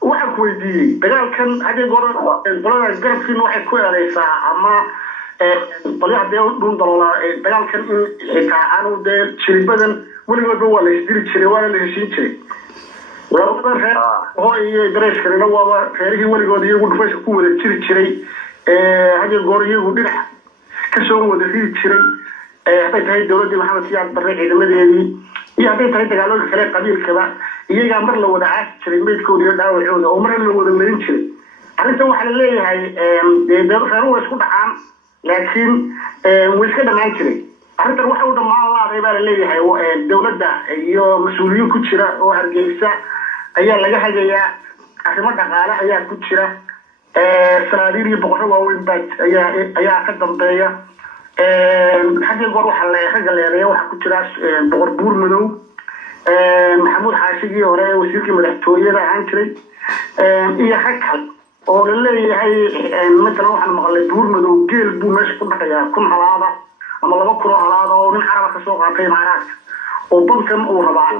waxaan ku weydiiyey dagaalkan hadii qolada garabkiina waxay ku eedeysaa ama qolyaha dee dhun daloola dagaalkan in xitaa aanu dee jiribadan weligoodba waa la isdiri jiray waana la heshiin jiray labada reer oo iyo dareeskanina waaba reerihii weligood iyagu dhufayska ku wada jiri jiray hadii goor iyagu dhinac kasoo wada ridi jiray hadday tahay dowladdii maxamed siyaad barre ciidamadeedii iyo hadday tahay dagaalooyinka kale qabiilkaba iyagaa mar la wada caasi jiray meydkooda iyo dhaawacooda oo mar la wada marin jiray arrintan waxaa la leeyahay reeruhu way isku dhacaan laakiin way iska dhammaan jiray arrintan waxa u dhammaan laaday baa la leeyahay dowladda iyo mas-uuliyiin ku jira oo hargeysa ayaa laga hagayaa arrimo dhaqaale ayaa ku jira sanaadiir iyo boqorro waaweyn baa ayaa ka dambeeya hadii goor waxaa ragga leedeeya waxaa ku jira boqor buur madow maxamuud xaashigii hore wasiirkii madaxtooyada ahaan jiray iyo rag kale oo la leeyahay matalan waxaan maqlay buur madow geel buu meesha ku dhaqayaa 1,000 halaada ama 2,000 halaada oo nin caraba ka soo qaatay imaaraadka oo bankan uu rabaa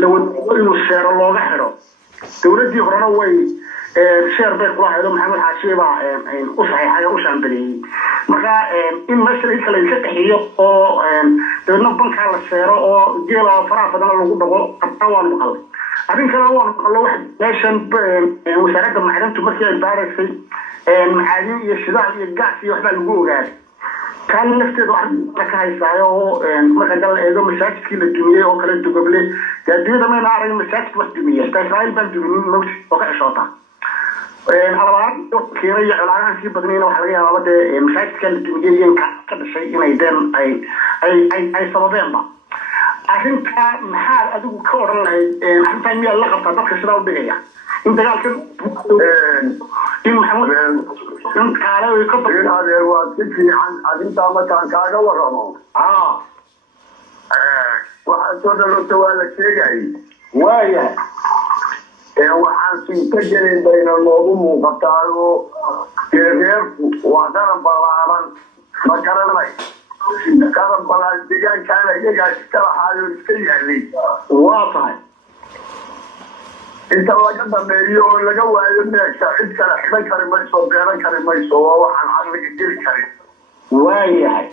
la wado inuu seero looga xidho dowladdii horena way sheer bay kula haydo maxamed xaashi baa u saxiixay u shaambaliyey marka in meesha kale ka qaxiyo oo dowladna banka la seero oo geela faraha badan lagu dhago waan maqlay arrin kale waan maqlay wax meeshan wasaaradda macdanta markii ay baaraysay macaadin iyo shidaal iyo gaas iyo waxbaa lagu ogaaday كان نفترض واحد كهاي سايو ما كان إذا مساجد كي الدنيا أو كلا تقبله الدنيا ده ما نعرف مساجد بس الدنيا استايل بالدنيا موت وقع شاطع على بعض كيري على عن في بدنينا وحرية على بعض مساجد كان الدنيا ينكع كذا شيء إنه يدين أي سببين ما عشان كمحال أدو كورن عشان تاني اللقب تطبق الشراء البيئة أنت قال إن محمود أنت قالوا يكبر هذا هو تكفي عن أنت مكان كذا ورمه وحصل له توالك شيء وايا وحاسين تجري بين الموضوع وقتاله غير وعدنا بالعمل ما كان لي كان بالدجاج كان يجي كلا حاله يعني واضح انت وجدت مليون لقى وايد ماشي عند كلا حدا كان ما يسوى بيران كان ما يسوى وحن عرق الجيل كريم وايا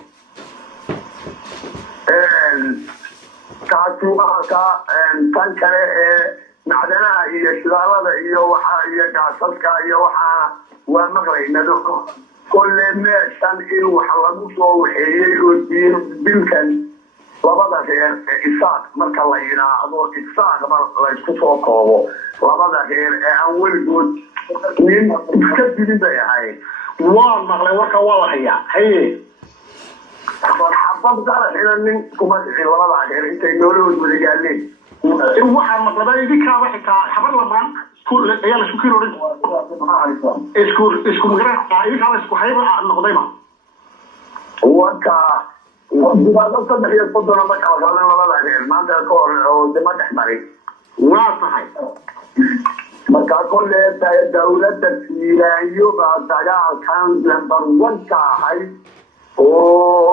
كاتوها كان كلا معدنها هي شغالة هي وحا هي قاصدك هي وحا ومغري ندوه كل ما كان إنه حلقوا صوحي ودين بالكن لبدا غير إساق مركا الله ينعضو إساق مركا يسكسوا كوبو لبدا غير أول جود من كبيرين بي هاي وان مغلي وكا والله هي حفظ دارك إلى من كماتي لبدا غير إنت يقولوا المريقالين waxaa maqlay idinka waxa ka xabar lamaan school ayaa la isku kirorin isku magaraha idinka isku hayba noqdayma waka wadada saddex iyo soddon ma kala qaadan labada reer maanta ka hor oo dima dhexmaray waa tahay marka kolle dawladda fiilaayo baa dagaalkan lambar 1 ka ahay oo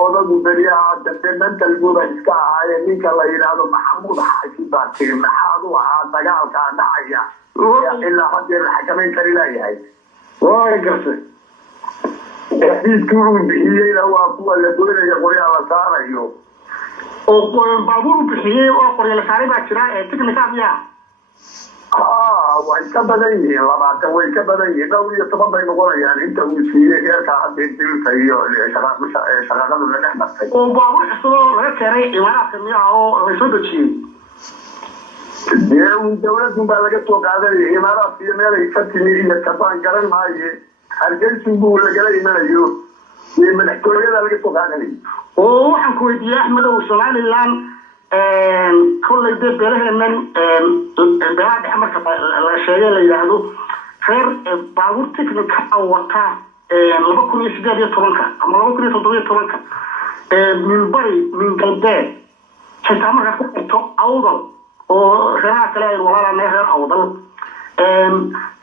beriyaha dadka guuba iska ahaayeen ninka la yiraahdo maxamuud xaashi baakir maxaadu ahaa dagaalka dhacaya ilaa hadda xakameyn kari lahayd way gartay xisku bixiyay waa kuwa la doonaya qoryaha la saarayo oo baabuur bixiyay oo qoryaha la saaray baa jira technical miya way ka badan yihiin labaatan way ka badan yihiin dhowr iyo toban bay noqonayaan inta uu siiyey heerka hadda dilka iyo shaqada la dhex martay oo baabuur cusub laga keenay imaaraadka miya oo la soo dejiyey dowladdu baa laga soo qaadanayay imaaraadka iyo meel ay ka timi iyo kabaan garan maaye hargeysa buu lagala imanayo madaxtooyada laga soo qaadanayay oo waxaan ku weydiiyey axmed oo somaliland كل ده بيرهن من بعد عمر الشيء اللي يلاحظوا غير بعض تكنيك أو وقع لما كنا يسجل يطلعك أما لما كنا يطلعوا يطلعك من بري من قلبه حتى عمر كنت أوضل وغيرها كلا ولا لا غير أوضل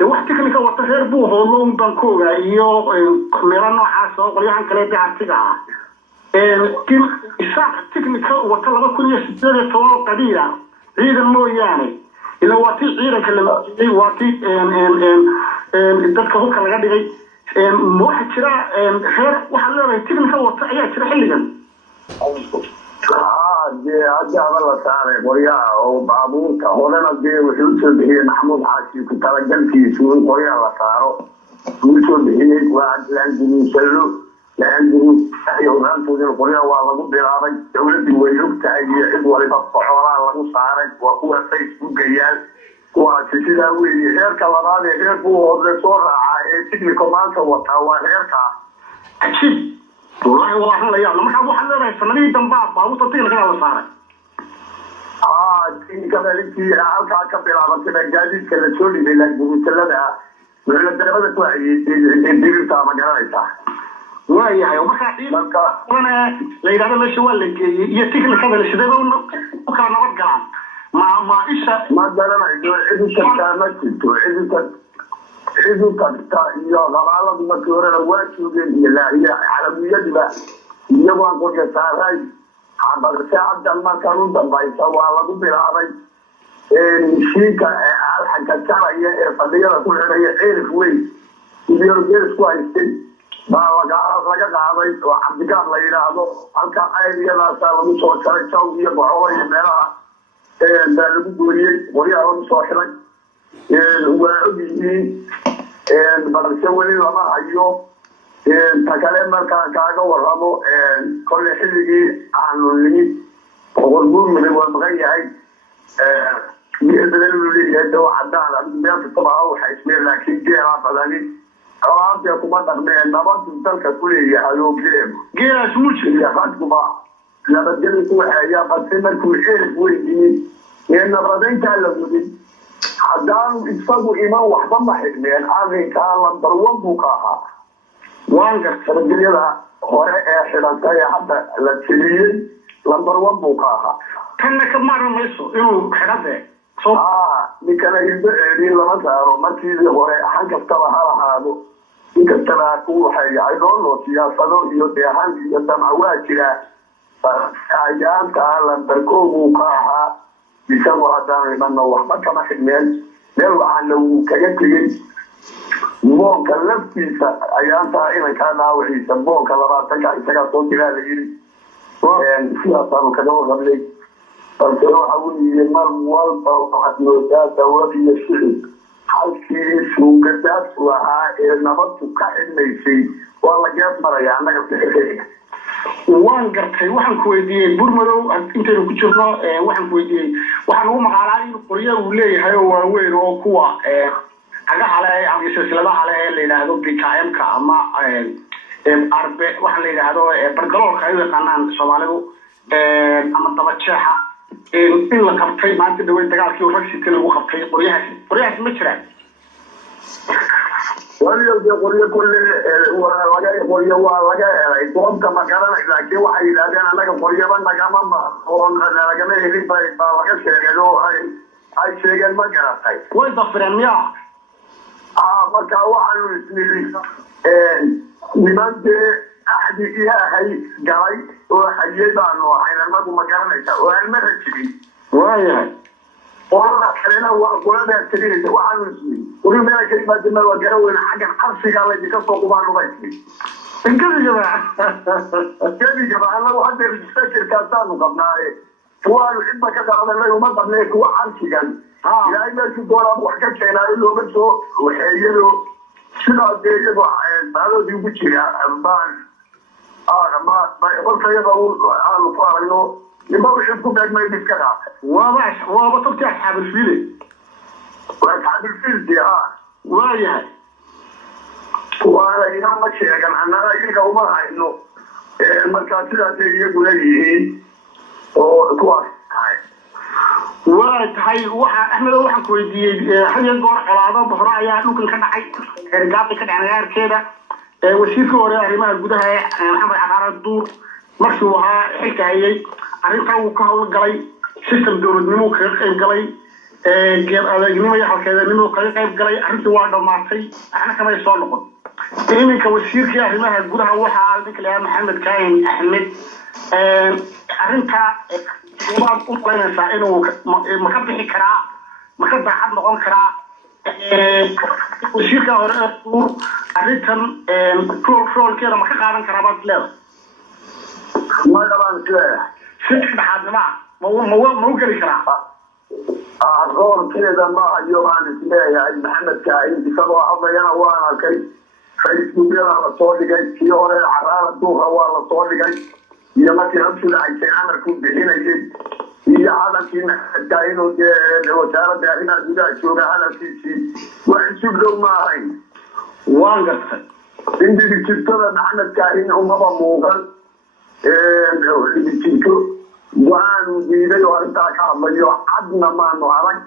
ده واحد تكنيك وقع غير بوه والله بنكوغا يو ميرانو عاسو قليان كلا بعتقها كل إشاعة تكنيكال وطلبة كل يسدد طوال قديرة عيدا موياني إلا واتي عيرا كلمة واتي dadka hubka laga dhigay waxa jira xeer waxa la leeyahay tigniga wata ayaa jira xilligan hadda la saaray qoryaha oo baabuurka horena dee wuxuu soo bixiyay maxamuud xaashi ku talagalkiisu in qoryaha la saaro wuxuu soo bixiyay waa laanguruusalo laanguruusayo raantooda qoryaha waa lagu bilaabay dawladdu way ogtahay iyo cid waliba xoolaha lagu saaray waa kuwa Facebook ayaan kuwaas sida weeye heerka labaad ee heerku oo soo raacay ee tigniga maanta wata waa heerka ajib والله والله لا يعلم ما واحد لا يسمعني دنبا باو تطير كذا وصار tigniga dalkii halka ka bilaabatay gaadiidka la soo dhibay la guurtalada wala darabada ku ayay dirta ma garanaysa waayahay marka wana la yiraahdo meesha waa la geeyay iyo tigniga la shiday oo ka nabad galaan ma isha ma garanayso cidda taana عيدو كتا iyo qabaladu markii hore waa joogeen ilaahiya carabiyada iyagoo aan qorshe saaray saacada markaan u dambaysa waa lagu bilaabay shiika alxanka jaraya ee fadhiyada ku xidhaya ceelif weyn iyo geerisku haystay baa laga qaaday oo cabdigaab la yidhaahdo halka ceeliyadaasa lagu soo jaray jaw iyo bocola iyo meelaha baa lagu gooyey qoryaha lagu soo xidhay waa ogyihiin balse weli lama hayo takale markaan kaaga warramo kolle xilligii aanu nimid qorbuumina waa maqan yahay biyadan uu leeyahay dawa cadaan meel kastaba waxa ismeel laakiin geela badani xoolaha kuma dhaqmeen nabad dalka ku leeyahay oo geela smuujiya hadkuba nabadgelyo ku haya balse markuu xeelif weydiyey nabadaynta la gudin haddaan isagu iman waxba ma xidhmeen arrinkaa lambarwan buu ka ahaa waanka nabadgelyada hore ee xidhantay hadda la tiriyey lambarwan buu ka ahaa kanna ka maarmi mayso inuu xidhade ninkana hilbo ceedin lama saaro markiidii hore han kastaba ha lahaado in kastaba ku waxay yahay looloo siyaasado iyo deehan iyo damca waa jiraa ayaanta lambarkoobuu ka ahaa isagoo haddaan imanno waxba kama xidhmeen meel waxaana wuu kaga tegey boonka laftiisa ayaantaa inankaa dhaawaciisa boonka 20 isagaa soo diraa la yidhi sidaasaanu kaga warrablay balse waxa weeye mar walba waxaad moodaa dawlad iyo shicib halkii suugadaadku ahaa ee nabadku ka xidhmaysay waa la geed maraya annaga bixirayga waan gartay waxaan ku weydiiyey burmadow intaynu ku jirno waxaan ku weydiiyey waxaan ugu maqaalaa in qoryo uu leeyahay oo waaweyn oo kuwa agaha leh ama silsiladaha leh ee la yidhaahdo BKM-ka ama arbe waxaa la yidhaahdo bargaloolka ay u yaqaanaan Soomaalidu ama dabajeexa in la qabtay maanta dhaweyd dagaalkii Ruushka lagu qabtay qoryahaas ma jiraan waliyo qoryo kulle waa laga helay goobta ma garanay laakiin waxay yidhaahdeen annaga qoryaba nagama oo nagama helin baa laga sheegay oo ay sheegeen ma garatay way dafireen miyaa marka waxaanu isnidhi niman dee axdi ilaahay galay oo hayay baanu ahayn annagu ma garanaysa oo aan ma rajibin waayahay والله خلينا وقولنا تريد وعن اسمي ورينا كلمة ما وجروا حاجة حرفي على ذيك الصوت ما نبيتي إن كذا جماعة أنا واحد يفتكر كاسان وقبنا هو الحبة كذا على الله وما قبلك هو حرفي قال يا إما شو دورا وحكت شيء نقول له بس هو وحيله شنو ده يبغى هذا بيجي يا أمبان ما يقول كذا أقول أنا فاهم لما بيحبوا بعد ما يبكنا واضح وبطلت أصحاب الفيل وأصحاب الفيل وايد وأنا هنا ما شيء كان أنا رأيي كوما إنه المكاتب يقول لي أو كواس هاي أحمد روح كويدي حد يدور على عضاب بحراء يا ممكن كان حي رجعت كده عن غير كده وشيفه ولا رماه جودها محمد عقار الدور مرشوها حكاية arrinta uu ka hawl galay system dawladnimo ka qayb galay geer adeegnimo iyo halkeednimo ka qayb galay arrintii waa dhamaatay ana kama soo noqon iminka wasiirkii arrimaha gudaha waxa ninka la Maxamed Kaahin Ahmed arrinta waad u qeynaysaa inuu ma ka bixi karaa ma ka daacad noqon karaa wasiirka hore arrintan roolkeeda ma ka qaadan karaa baad leedahay ma qabaan isleeyahay si dhexdhexaadnimo ma u geli karaa roolkeeda ma ayo aan isleeyahay maxamed kaahin isagoo hadlayana waan arkay facebookyada la soo dhigay kii hore caraala duuqa waa la soo dhigay iyo markii habsida haysay amarku bixinayay iyo hadalkii maxamed kaahin oo dee wasaaradda arrimaha gudaha jooga hadalkiisii wax isu dhow ma ahayn waan gartay indhibijirtada maxamed kaahin umaba muuqan dhibijirto go-aanu diiday oo arrintaa ka hadlayo cadna maanu arag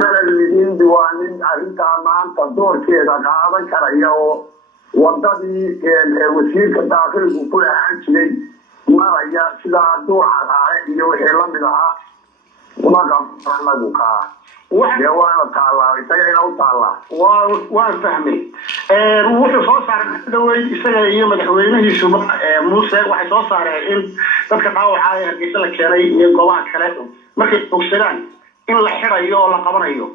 dalalihiindi waa nin arrintaa maanta doorkeeda qaadan karaya oo wadadii wasiirka daakilku ku ahaan jiray maraya sidaa duuca raare iyo wixii lamid ahaa uma qabanagu kaa dee waana taallaa isagayna u taallaa waan fahmay wuxuu soo saaray dhawey isaga iyo madaxweynihiisuba muuse waxay soo saareen in dadka dhaawaca ee hargeysa la keenay iyo goobaha kale markay bogsadaan in la xirayo oo la qabanayo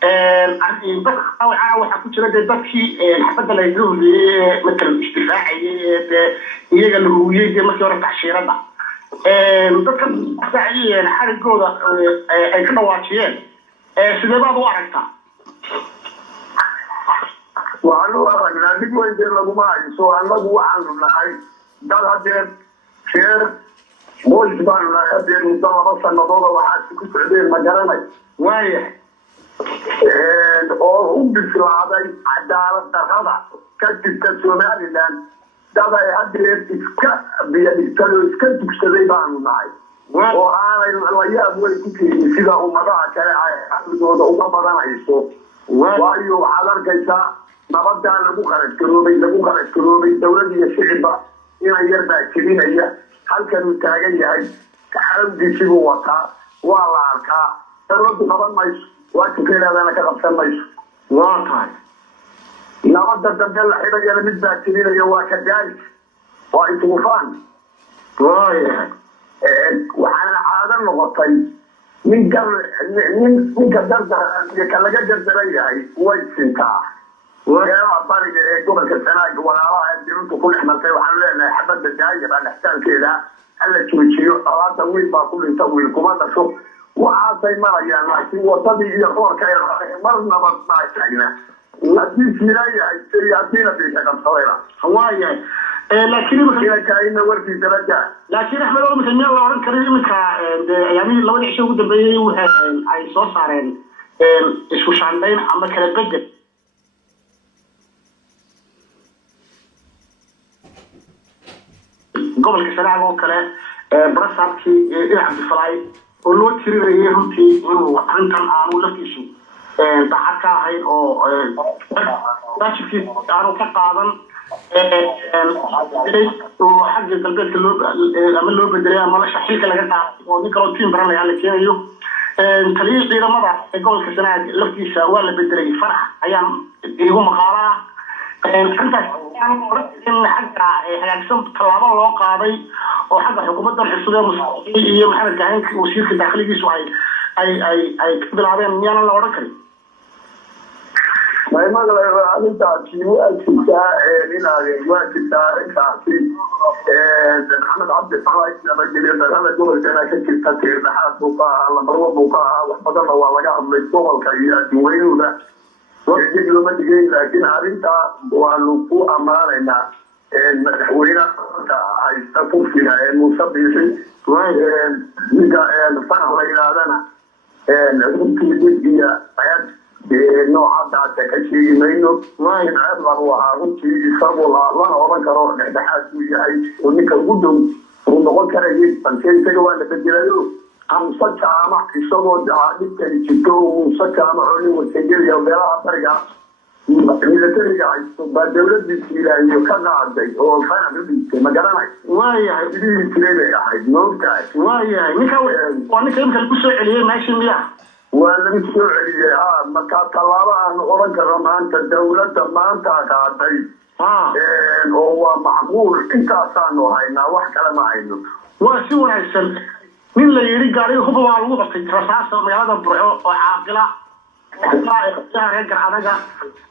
dadka dhaawaca waxaa ku jira dee dadkii xabadda la hudiyey matalan isdifaacayay dee iyaga la hubiyey dee markii hore tacshiirada dadka xarigooda ay ka dhawaajiyeen sidee baad u aragtaa waxaanu aragnaa dhib weyn dee laguma hayso annagu waxaanu nahay dad hadeer reer boys baanu nahay hadeer muddo 2 sanadooda waxaasi ku socdeen ma garanay waayahay oo u bislaaday cadaalad darrada ka jirta somaliland dad ay hadeer iska biyadhigtado iska dugsaday baanu nahay oo aanay la yaab way ku keenin sida ummadaha kale ay xaqligooda uga badanayso waayo waxaad arkaysaa nabadaa lagu qarashgaroobay dowlad iyo shicibba inan yar baa jebinaya halkanuu taagan yahay xawdiisibuu wataa waa la arkaa dowladdu qaban mayso waajibkeedaadana ka qabsan mayso waa tahay nabada dambe la xidhayana mid baa jebinaya waa ka gaaris waa ituufaan waayahay waxaana caado noqotay ninka dardar ka laga dardaran yahay way sintaa meelaha bariga ee gobolka sanaaga walaalaha dirunta ku dhex martay waxaanu leenahay xabadda daayaba dhextaankeeda hala joojiyo hadda wiil baa ku dhinta wiil kuma dhasho waxaasay marayaan laakiin wadadii iyo roorka marnaba maa taagna haddii fiilayahay hadiina biisha qabsadayba waayahay laakiin warkiisa la daa laakiin axmed oo miyaan la oran karin iminka ayaamihii 2 cisho ugu dambeeyay ay soo saareen isku shaandayn ama kala bedel gobolka sanaag oo kale barasabkii dhinaca bifalaay oo loo tirinayay runtii inuu arrintan aanu laftiisu daacad ka ahayn oo waajibkiisa aanu ka qaadan xagga galbeedka loo bedelay ama xilka laga qaaday oo nin kaloo tiim baranaya la keenayo taliya ciidamada ee gobolka sanaag laftiisa waa la bedelay farax ayaan igu maqaalaa intaas in xagga hagaagsan tallaabo loo qaaday oo xagga xukuumadda cusub ee muslimiin iyo maxamed kaahin wasiirka dakhligiisu ay ka bilaabeen miyaanan la odhan karin arrintaasi waa jirtaa waa jirtaa arrintaasi maxamed cabdi falaay nabadgelyadarada gobolkana ka jirta tiirdhaxaad buu ka ahaa lambarwa buu ka ahaa wax badanna waa laga hadlay gobolka iyo adduunweynooda deg looma dhigeyn laakiin arrintaa waanu ku ammaanaynaa madaxweynaha haysta kursiga muuse biixi ninka fanax la yidhaahdana runtii degiya noocaadaasa ka sheegi mayno ceeb baan u ahaa runtii isagu lana oran karo dhexdhexaad buu yahay oo ninka ugu dhow uu noqon karayay balse isaga waa la bedelayo muuse jaamac isagoo dhibkay jirto muuse jaamac oo nin wasageliya meelaha bariga milatariga haysto baa dowladiisa ilaahiyo ka qaaday oo fanax u dhiibtay ma garanay waayahay idihii jiray bay ahayd maogtahay waayahay ninka waa ninka imika lagu soo celiyey meeshii miyaa waa lagu soo celiyey markaa tallaabo aanu oran karno maanta dowladda maanta qaaday oo waa macquul intaasaanu haynaa wax kale ma hayno waa si wanaagsan nin la yiri gaari hubo waa lagu qabtay rasaas magaalada Burco oo caaqila reer adaga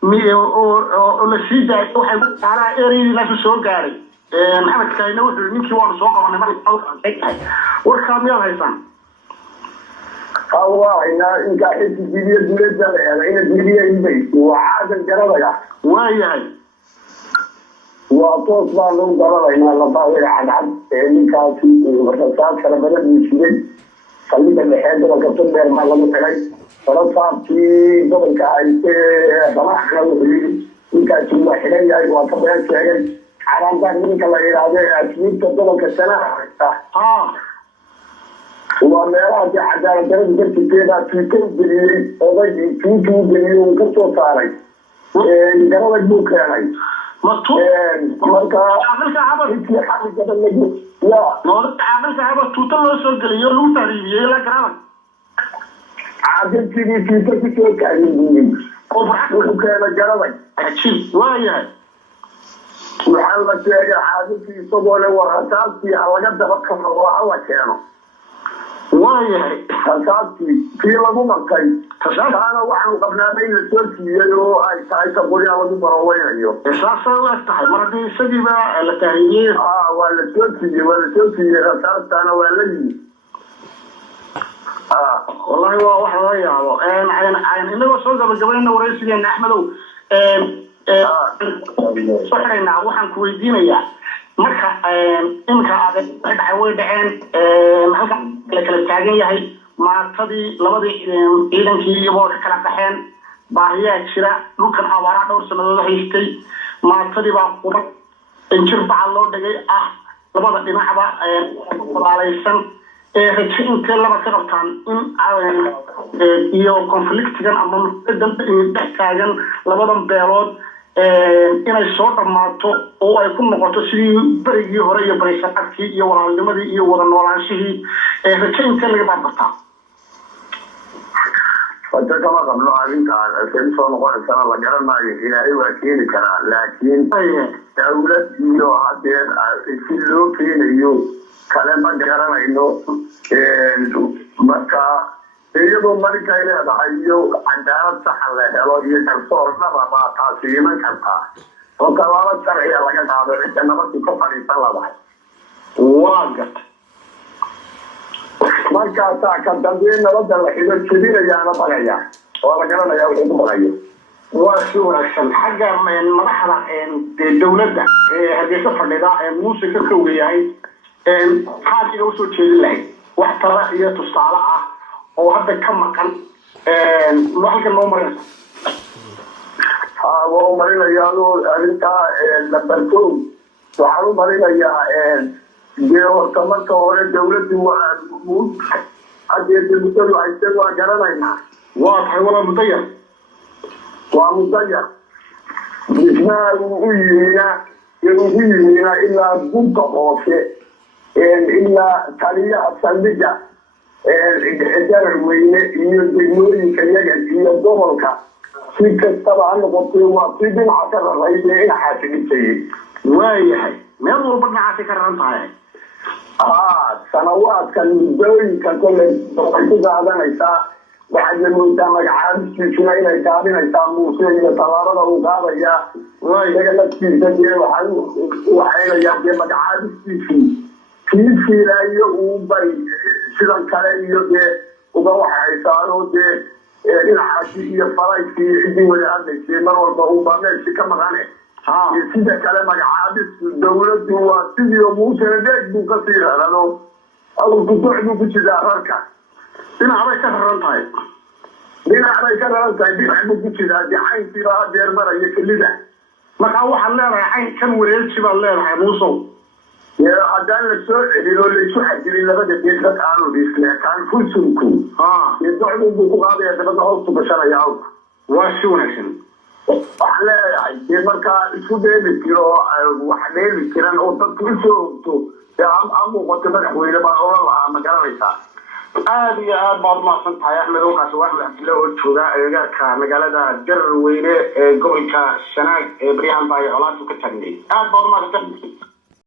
oo la sii daayay waxay ku taalaa ereydii la soo gaaray maxamed kayna wuxuu ninkii waa soo qabanay markaa warka miyaad haysan ina inka xisbiga dawladda ina diidiya inbay waa garadaga waayahay waa toos baa loo garanaynaa la baaway cadcad ninkaasi rasaas kala badan jiray qalbiga dhexe gobolka Togdheer ma lagu xilay sababtii gobolka ay damaxna wuxuu ninkaasi waa xilay ay waa ka been sheegay calaamada ninka la yiraahdo asmiinta gobolka Sana'a ومرة جعل درجة كذا في كل دليل أضيف في كل دليل وكسر صاري درجة بوكراني مطلوب مركا عمل كعبة في حال كذا نجوا لا عمل كعبة توتال سوق اليوم لو تريبي لا كلام عادل في كل كائن وكان جربي أكيد وايد وحال شيء عادل في صبوله ورهتات في على قد بكم الله كانوا وايد خلصاتي في لغو مركي أنا وحن قبنا بين السلسي يو أي سايسا قولي على لغو مروين يو إساسا واستحي مرضي سجيبا لتهيير ولا السلسي خلصات أنا ولي والله هو واحد ضيعه عين إنه وصل قبل إنه ورئيسي إن أحمدو صحرنا وحن كويدين يا marka imka aad way dhaceen halka kala taagan yahay maantadii labadii ciidankii oo kala qaxeen baahiyaa jira dhulkan abaara dhowr sanadood haystay maantadii baa qubad injir baa loo dhigay labada dhinacba walaalaysan rajinta laba ka qabtaan in iyo conflictigan ama dhex taagan labadan beelood inay soo dhamaato oo ay ku noqoto sidii barigii hore iyo bariisaqadkii iyo walaalnimadii iyo wada noolaanshihii rajinta laga baabtaa wada kama qabno arrintan ay soo noqonaysa la garanayo ilaahay waa keeni karaa laakiin dawlad iyo hadeen si loo keenayo kale ma garanayno marka iyadoo marka ay leedahay iyo cadaalad sax la helo iyo kalsoonnaba baa taasi iman kartaa oo talaabo sharciya laga qaado inta nabaddu ka fadhiisan lahayd waa garta marka ka dambeyn nabadda la xido jebinayaana bagaya oo la garanayaa wixii ku bagayo waa si wanaagsan xagga madaxda dawladda haddii ka fadhida muuse ka koogayahay maxaad iga usoo jeedin lahayd wax tala iyo tusaale ah oo hadda ka maqan halkan noo maraysa waa u marinayaa arrintaa lambarkow waxaan u marinayaa dee horta marka hore dawladdu haddee dawladdu hayse waa garanaynaa waa tahay walaa mudayar waa mudayar dhismaha ugu yimina ilaa gunta hoose ilaa taliyaha saldhiga darar weyne iyo degmooyinka yaga iyo gobolka si kastaba ha noqotee waa si dhinaca ka rarayd ee dhinacaasi dhisayay waayahay meel walba dhinacaasi ka raran tahay sanawaadkan muddooyinkan kolley waxay ku qaadanaysaa waxaad la moodaa magacaabistiisuna inay gaabinaysaa muuse iyo tallaabada uu qaadayaa isaga laftiisa dee waxaynayaa dee magacaabistiisii kii fiilaayo uubay sidan kale iyo dee uga waxaysaanoo dee dhinacaasi iyo falaydkii ciddii wada hadlaysay mar walba uubaa meeshii ka maqane sida kale magacaabis dawladdu waa sidii muusena deeg buu kasii rarado awrkuduc buu ku jiraa rarka dhinac bay ka raran tahay dhinac buu ku jiraa dee caynkiiba hadeer maraya kelida markaa waxaad leedahay caynkan wareeji baad leedahay muusow haddaan la soo celin oo laysu xajilin labada deesad aanu isleekaan fusulku docdun buu ku qaadaya dabadna hoostu gashanaya awrka waa si wanaagsan waxaan leeyahay dee markaa isku dheeli tiro wax dheeli tiran oo dadku usoo ogto dee ha muuqato madaxweyne baa ola lahaa ma garanaysaa aad iyo aad baad umahadsan tahay axmed waxaas waa axmed cabdille oo jooga agagaarka magaalada darar weyne ee gobolka Sanaag ee baryahan baa colaadu ka tagnay aad baad umahadsan